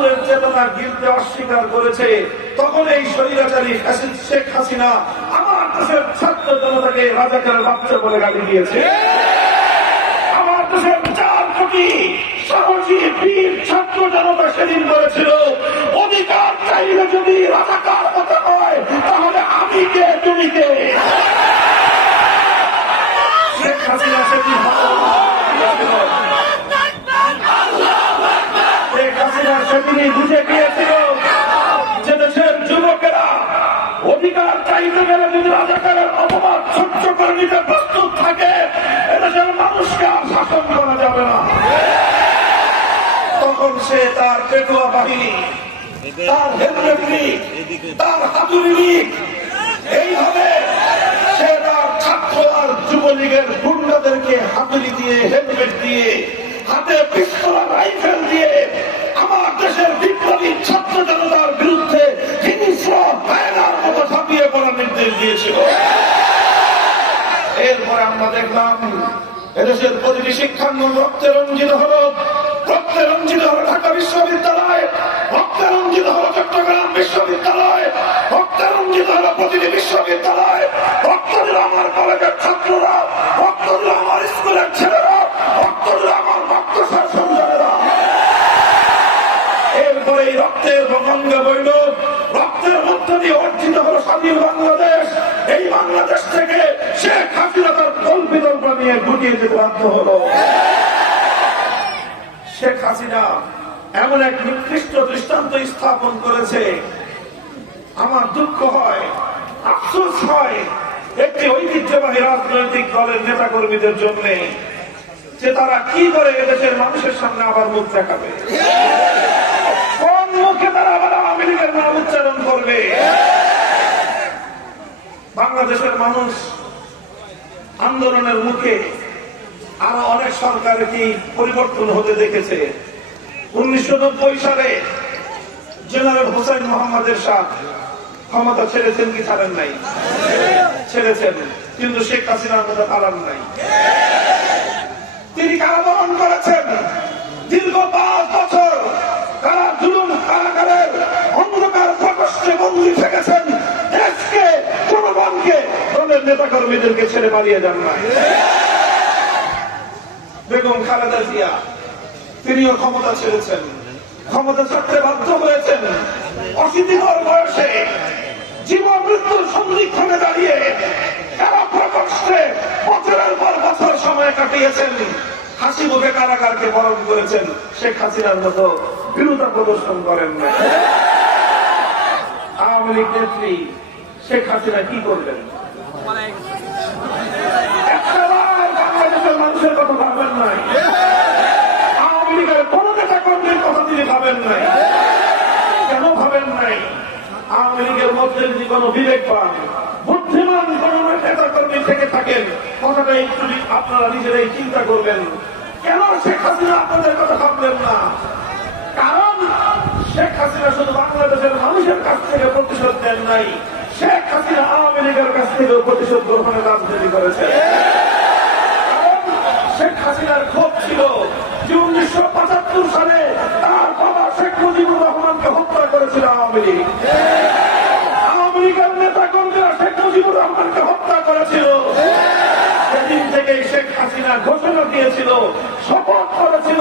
৭২-এর চেতনা গিলতে অস্বীকার করেছে, তখন এই স্বৈরাচারী ফ্যাসিস্ট শেখ হাসিনা আমার দেশের ছাত্র জনতাকে রাজাকারের বাচ্চা বলে গালি দিয়েছে। আমার দেশের 4 কোটি সাহসী বীর ছাত্র জনতা সেদিন বলেছিল, অধিকার চাইলে যদি রাজাকার হতে হয় তাহলে আমি কে, তুমি কে? শেখ হাসিনা সেদিন সেদিনই বুঝে গিয়েছিল যে দেশের যুবকেরা অধিকার চাইতে গেলে যদি রাজাকারের অপবাদ সহ্য করে নিতে প্রস্তুত থাকে, এদেশের মানুষকে আর শাসন করা যাবে না। তখন সে তার পেটুয়া বাহিনী, তার হেলমেট লীগ, তার হাতুড়ি লীগ, এইভাবে সে তার ছাত্র আর যুবলীগের গুন্ডাদেরকে হাতুড়ি দিয়ে, হেলমেট দিয়ে, হাতে পিস্তল রাইফেল দিয়ে আমার দেশের বিপ্লবী ছাত্র জনতার বিরুদ্ধে হিংস্র হায়নার মতো ঝাঁপিয়ে পড়ার নির্দেশ দিয়েছিল। এরপরে আমরা দেখলাম এদেশের প্রতিটি শিক্ষাঙ্গন রক্তে রঞ্জিত হলো। রক্তে রঞ্জিত হলো ঢাকা বিশ্ববিদ্যালয়, রক্তে রঞ্জিত হলো চট্টগ্রাম বিশ্ববিদ্যালয়, রক্তে রঞ্জিত হলো প্রতিটি বিশ্ববিদ্যালয়, রক্ত দিল আমার কলেজের ছাত্ররা, রক্ত দিল আমার স্কুলের ছেলেরা, রক্ত দিল আমার মাদ্রাসার সন্তানেরা। এরপরে এই রক্তের গঙ্গা বইল, রক্তের মধ্য দিয়ে অর্জিত হলো স্বাধীন বাংলাদেশ। এই বাংলাদেশ থেকে শেখ হাসিনা তার কল্পিতল্প নিয়ে গুটিয়ে যেতে বাধ্য হলো। শেখ হাসিনা এমন এক নিকৃষ্ট দৃষ্টান্ত স্থাপন করেছে, আমার দুঃখ হয়, আফসোস হয় একটি ঐতিহ্যবাহী রাজনৈতিক দলের নেতা কর্মীদের জন্য, যে তারা কি করে এদেশের মানুষের সামনে আবার মুখ দেখাবে, কোন মুখে তারা আবার আওয়ামী লীগের নাম উচ্চারণ করবে। বাংলাদেশের মানুষ আন্দোলনের মুখে আরো অনেক সরকারকে পরিবর্তন হতে দেখেছে। 1990 সালে জেনারেল হোসেন মোহাম্মদের সাথ ক্ষমতা ছেড়েছেন কি ছাড়েন নাই? ছেড়েছেন, কিন্তু শেখ হাসিনার মতো পালান নাই। তিনি কারাবরণ করেছেন, দীর্ঘ 5 বছর কারা জুলুম কারাগারের অন্ধকার প্রকোষ্ঠে বন্দী থেকেছেন। দেশকে, জনগণকে, দলের নেতা কর্মীদেরকে ছেড়ে পালিয়ে যান না। বেগম খালেদা জিয়া তিনিও ক্ষমতা ছেড়েছেন, ক্ষমতা ছাড়তে বাধ্য হয়েছেন। অশীতিকর বয়সে জীবন মৃত্যুর সন্ধিক্ষণে দাঁড়িয়ে কারা প্রকোষ্ঠে বছরের পর বছর সময় কাটিয়েছেন, হাসি মুখে কারাগারকে বরণ করেছেন। শেখ হাসিনার মতো বিরোধা প্রদর্শন করেন না। আওয়ামী লীগ নেত্রী শেখ হাসিনা কি করবেন? বাংলাদেশের মানুষের কথা ভাবেন নাই, আওয়ামী লীগের কোন নেতা কর্মীর কথা তিনি ভাবেন নাই। কেন ভাবেন নাই? আওয়ামী লীগের মধ্যে যদি কোনো বিবেকবান, বুদ্ধিমান কোন নেতা কর্মী থেকে থাকেন, কথাটা একটু আপনারা নিজেরাই চিন্তা করবেন। কেন শেখ হাসিনা আপনাদের কথা ভাবলেন না? কারণ শেখ হাসিনা শুধু বাংলাদেশের মানুষের কাছ থেকে প্রতিশোধ দেন নাই, শেখ হাসিনা আওয়ামী লীগের কাছ থেকে প্রতিশোধ গ্রহণের রাজনীতি করেছে। শেখ হাসিনার ক্ষোভ ছিল যে 1975 সালে তার বাবা শেখ মুজিবুর রহমানকে হত্যা করেছিল আওয়ামী লীগ। আওয়ামী লীগের নেতা কর্মীরা শেখ মুজিবুর রহমানকে হত্যা করেছিল। সেদিন থেকেই শেখ হাসিনা ঘোষণা দিয়েছিল, শপথ করেছিল,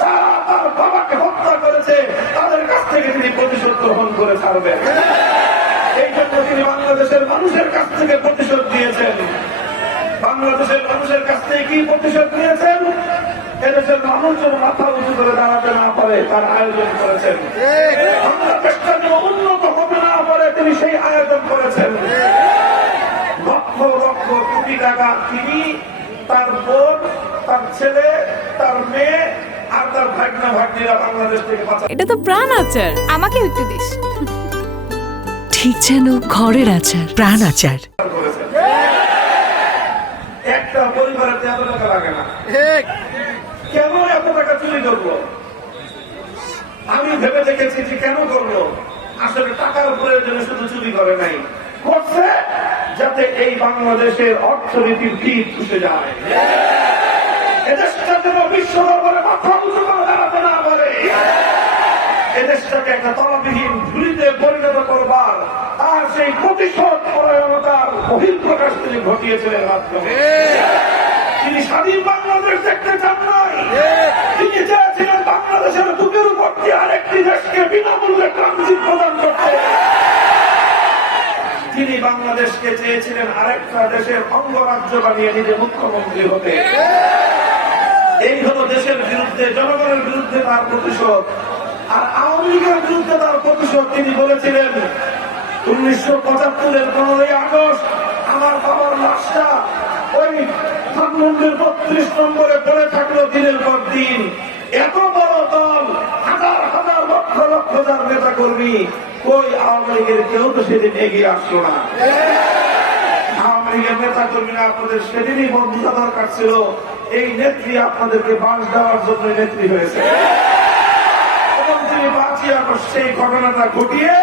যারা তার বাবাকে হত্যা করেছে তাদের কাছ থেকে তিনি প্রতিশোধ গ্রহণ করে ছাড়বেন। এই জন্য তিনি বাংলাদেশের মানুষের কাছ থেকে প্রতিশোধ দিয়েছেন। বাংলাদেশের মানুষের কাছ থেকে কি প্রতিশোধ নিয়েছেন? এদেশের মানুষ যেন মাথা উঁচু করে দাঁড়াতে না পারে তার আয়োজন করেছেন। বাংলাদেশটা যেন উন্নত হতে না পারে তিনি সেই আয়োজন করেছেন। লক্ষ লক্ষ কোটি টাকা তিনি, তার বোন, তার ছেলে, তার মেয়ে আর তার ভাগ্না ভাগ্নিরা বাংলাদেশ থেকে পাচার। এটা তো প্রাণ আচার, আমাকে একটু দিস। ঠিক যেন ঘরের আচার, প্রাণ আচার। একটা পরিবারের এত টাকা লাগে না, কেন এত টাকা চুরি করবো? আমি ভেবে দেখেছি যে কেন করবো। আসলে টাকার প্রয়োজনে শুধু চুরি করে নাই, করছে যাতে এই বাংলাদেশের অর্থনীতির ভিত উঠে যায়, এদেশটা যেন বিশ্ব দরবারে মাথা উঁচু করে দাঁড়াতে না পারে, এদেশ একটা তলাবিহীন ঝুলিতে পরিণত করবার আর সেই প্রতিশোধ পরায়ণতার বহিঃপ্রকাশ তিনি ঘটিয়েছিলেন মাধ্যমে। তিনি স্বাধীন বাংলাদেশ দেখতে চান নাই, তিনি চেয়েছিলেন বাংলাদেশের বুকের উপর দিয়ে আরেকটি দেশকে বিনামূল্যে ট্রানজিট প্রদান করতে। তিনি বাংলাদেশকে চেয়েছিলেন আরেকটা দেশের অঙ্গরাজ্য বানিয়ে নিজে মুখ্যমন্ত্রী হতে। এই হলো দেশের বিরুদ্ধে, জনগণের বিরুদ্ধে তার প্রতিশোধ। আর আওয়ামী লীগের বিরুদ্ধে তার প্রতিশোধ তিনি বলেছিলেন 1975-এর 15ই আগস্ট আমার বাবার লাশটা ওই ধানমন্ডির 32 নম্বরে পড়ে থাকলো দিনের পর দিন। এত বড় দল, হাজার হাজার লক্ষ লক্ষ যার নেতা কর্মী, কই আওয়ামী লীগের কেউ তো সেদিন এগিয়ে আসলো না। আওয়ামী লীগের নেতা কর্মীরা আপনাদের সেদিনই বন্ধুতা দরকার ছিল। এই নেত্রী আপনাদেরকে বাস দেওয়ার জন্য নেত্রী হয়েছে এবং তিনি 5ই আগস্ট সেই ঘটনাটা ঘটিয়ে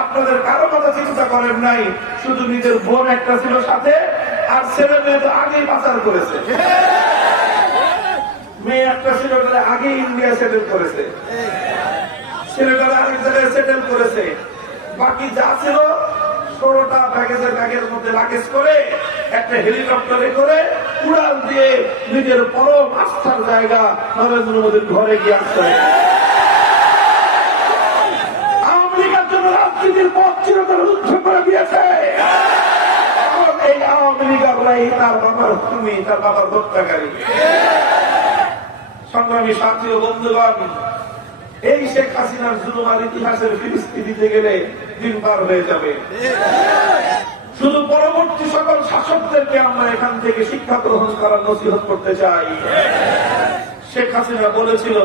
আপনাদের কারো কথা চিন্তা করেন নাই। শুধু নিজের বোন একটা ছিল সাথে, আর ছেলে মেয়ে তো আগেই পাচার করেছে। মেয়ে একটা ছিল আগে ইন্ডিয়া সেটেল করেছে, ছেলেটা আরেক জায়গায় সেটেল করেছে। বাকি যা ছিল 16টা ব্যাগের মধ্যে লাগেজ করে একটা হেলিকপ্টারে করে উড়াল দিয়ে নিজের পরম আস্থার জায়গা নরেন্দ্র মোদীর ঘরে গিয়ে আসতে। আওয়ামী লীগের জন্য রাজনীতির পথ চিরতরে রুদ্ধ করে দিয়েছে। এই আওয়ামী লীগ আমরাই তার বাবার তুমি, তার বাবার হত্যাকারী। সংগ্রামী সাথী ও বন্ধুগণ, এই শেখ হাসিনার জুলুমার ইতিহাসের ফিরিস্তি দিতে গেলে দিন পার হয়ে যাবে। শুধু পরবর্তী সকল শাসকদেরকে আমরা এখান থেকে শিক্ষা গ্রহণ করার নসিহত করতে চাই। শেখ হাসিনা বলেছিল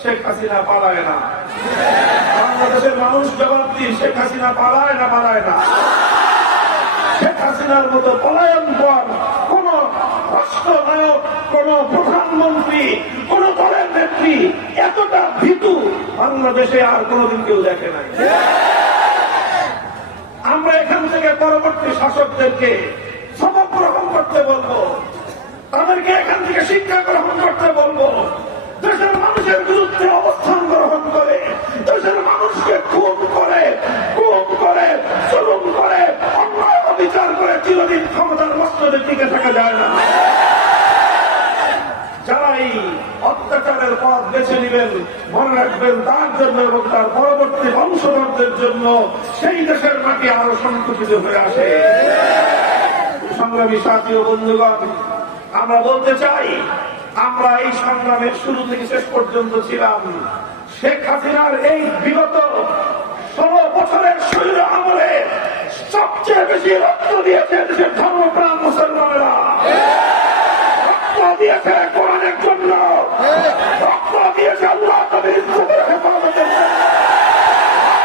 শেখ হাসিনা পালায় না। বাংলাদেশের মানুষ জবাব দিন, শেখ হাসিনা পালায় না? পালায় না। শেখ হাসিনার মতো পলায়নপর কোন রাষ্ট্রনায়ক, কোন প্রধানমন্ত্রী, কোন দলের নেত্রী এতটা ভীতু বাংলাদেশে আর কোনদিন কেউ দেখে নাই। আমরা এখান থেকে পরবর্তী শাসকদেরকে সবক গ্রহণ করতে বলবো, তাদেরকে এখান থেকে শিক্ষা গ্রহণ করতে বলবো। দেশের মানুষের বিরুদ্ধে অবস্থান গ্রহণ করে, দেশের মানুষকে খুন করে, জুলুম করে, অন্যায় অবিচার করে চিরদিন ক্ষমতার মস্তদে টিকে থাকা যায় না। যারা এই অত্যাচারের পথ বেছে নেবেন, মনে রাখবেন তার জন্য এবং তার পরবর্তী বংশধরদের জন্য সেই দেশের মাটি আরো সংকুচিত হয়ে আসে। সংগ্রামী সাথী ও বন্ধুগণ, আমরা বলতে চাই, আমরা এই সংগ্রামের শুরু থেকে শেষ পর্যন্ত ছিলাম। শেখ হাসিনার এই বিগত 16 বছরের শৈল আমলে সবচেয়ে বেশি রক্ত দিয়েছে দেশের ধর্মপ্রাণ মুসলমানেরা, রক্ত দিয়েছে কোরআনের জন্য, রক্ত দিয়েছে আল্লাহ নবীর ইজ্জতের হেফাজতের জন্য,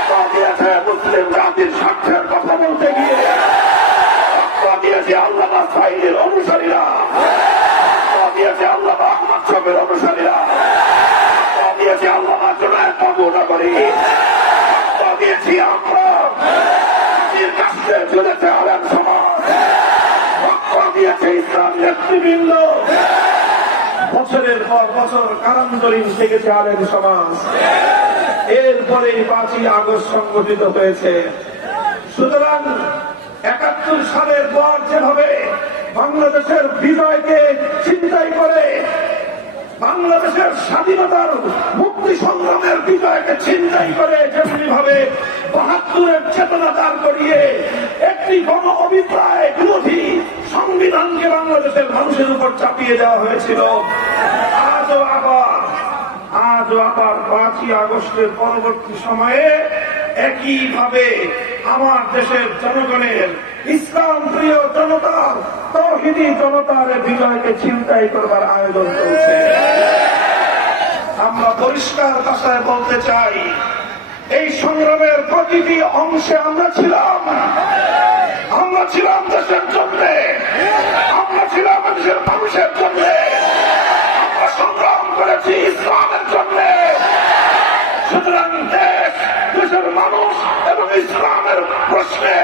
রক্ত দিয়েছে মুসলিম জাতির স্বার্থের কথা বলতে গিয়ে, রক্ত দিয়েছে আল্লামা সাঈদীর অনুসারীরা, রক্ত দিয়েছে আল্লামা আহমদ শফের অনুসারীরা, রক্ত দিয়েছে আল্লামা জুনায়েদ নগরী, রক্ত দিয়েছি আমরা কাছে চলেছে আলেম সমাজ, রক্ত দিয়েছে ইসলাম নেতৃবৃন্দ, বছরের পর বছর কারান্তরীণ থেকেছে আলেম সমাজ। এরপরে 5ই আগস্ট সংগঠিত হয়েছে। সুতরাং 71 সালের পর যেভাবে বাংলাদেশের বিজয়কে ছিনতাই করে, বাংলাদেশের স্বাধীনতার মুক্তি সংগ্রামের বিজয়কে ছিনতাই করে, যেমনি ভাবে 72-এর চেতনা দাঁড় করিয়ে একটি গণ অভিপ্রায় বিরোধী সংবিধানকে বাংলাদেশের মানুষের উপর চাপিয়ে দেওয়া হয়েছিল, আজও আবার 5ই আগস্টের পরবর্তী সময়ে একইভাবে আমার দেশের জনগণের, ইসলাম প্রিয় জনতার, তাওহীদি জনতার বিজয়কে ছিনতাই করবার আয়োজন চলছে। আমরা পরিষ্কার ভাষায় বলতে চাই, এই সংগ্রামের প্রতিটি অংশে আমরা ছিলাম দেশের জন্য, আমরা ছিলাম দেশের মানুষের জন্য, আমরা সংগ্রাম করেছি ইসলামের জন্য। সুতরাং দেশের মানুষ এবং ইসলামের প্রশ্নে